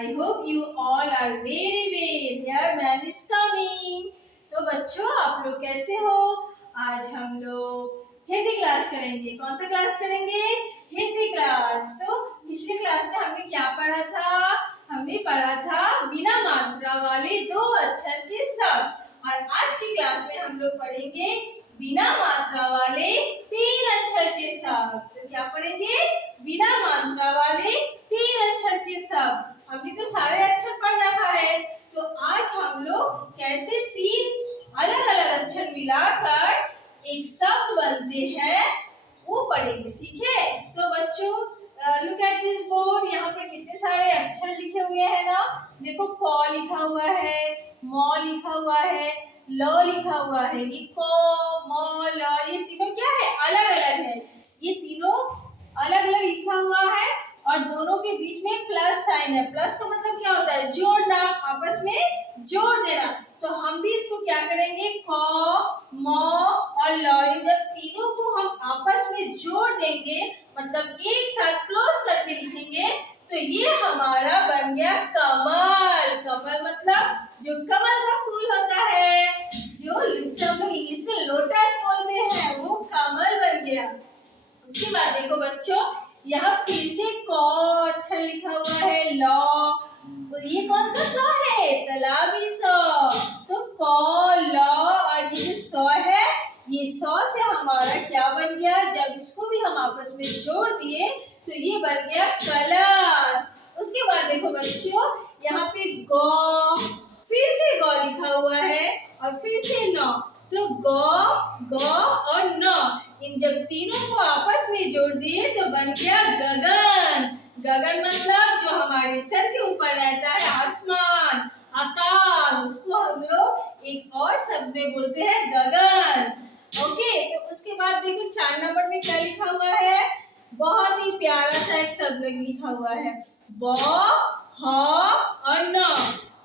I hope you all are very well. Here man is coming. तो बच्चों आप लोग कैसे हो? आज हम लोग हिंदी क्लास करेंगे। कौन सा क्लास करेंगे? हिंदी क्लास। तो पिछले क्लास में हमने क्या पढ़ा था? हमने पढ़ा था बिना मात्रा वाले दो अक्षर के शब्द। और आज की क्लास में हम लोग पढ़ेंगे बिना मात्रा वाले तीन अक्षर के शब्द। तो क्या पढ़ेंगे? बिना मात्रा वाले तीन अक्षर के शब्द। हमने तो सारे अक्षर पढ़ रखा है, तो आज हम लोग कैसे तीन अलग अलग अक्षर मिलाकर एक शब्द बनते हैं वो पढ़ेंगे। ठीक है? तो बच्चों लुक एट दिस बोर्ड। यहाँ पर कितने सारे अक्षर लिखे हुए हैं ना। देखो क लिखा हुआ है, म लिखा हुआ है, ल लिखा हुआ है। ये क म ल ये तीनों क्या है? अलग अलग है। ये तीनों अलग अलग लिखा हुआ है और दोनों के बीच में प्लस साइन है। प्लस का मतलब क्या होता है? जोड़ना, आपस में जोड़ देना। तो हम भी इसको क्या करेंगे? क म और ल, जब तीनों को हम आपस में जोड़ देंगे, मतलब एक साथ क्लोज करके लिखेंगे, तो ये हमारा बन गया कमल। कमल मतलब जो कमल का फूल होता है, जो सब लोग इंग्लिश में लोटस बोलते हैं, वो कमल बन गया। उसके बाद देखो बच्चों, यहाँ फिर से क अक्षर लिखा हुआ है, ल। ये कौन सा स है? तालाबी स। तो क ल और ये जो स है, ये स से हमारा क्या बन गया? जब इसको भी हम आपस में जोड़ दिए तो ये बन गया कलश। उसके बाद देखो बच्चों, यहाँ पे ग, फिर से ग लिखा हुआ है और फिर से न। तो ग, ग और न, इन जब तीनों को आपस में जोड़ दिए तो बन गया गगन। गगन मतलब जो हमारे सर के ऊपर रहता है, आसमान, आकाश, उसको हम लोग एक और शब्द में बोलते हैं गगन। ओके, तो उसके बाद देखो 4 नंबर में क्या लिखा हुआ है? बहुत ही प्यारा सा एक शब्द लिखा हुआ है, ब, ह और न।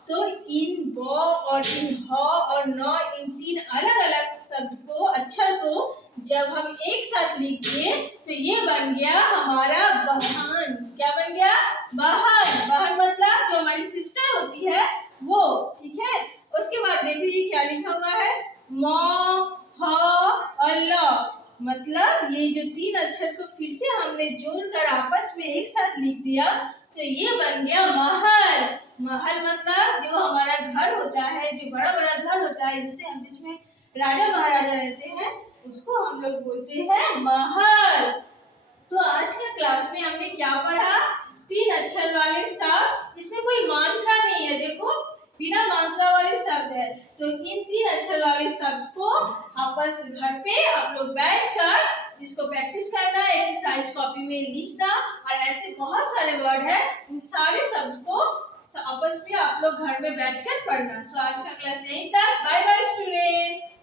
तो इन ब और इन ह और न, इन तीन अलग अलग शब्द को, अक्षर को जब हम एक साथ लिख दिए तो ये बन गया हमारा बहन। क्या बन गया? बहन। बहन मतलब जो हमारी सिस्टर होती है वो। ठीक है? उसके बाद देखो ये क्या लिखा हुआ है? म, ह और ल, मतलब ये जो तीन अक्षर को फिर से हमने जोड़कर आपस में एक साथ लिख दिया तो ये बन गया महल। महल मतलब जो हमारा घर होता है, जो बड़ा बड़ा घर होता है, जिसमें राजा महाराजा रहते हैं, उसको हम लोग बोलते हैं महल। तो आज का क्लास में हमने क्या पढ़ा? तीन अक्षर वाले शब्द। इसमें कोई मात्रा नहीं है, देखो बिना मात्रा वाले शब्द है। तो इन तीन अक्षर वाले शब्द को आपस घर पे आप लोग बैठकर इसको प्रैक्टिस करना, एक्सरसाइज कॉपी में लिखना, और ऐसे बहुत सारे वर्ड है, इन सारे शब्द को आपस में आप लोग घर में बैठकर पढ़ना। सो आज का क्लास यहीं तक। Bye bye student.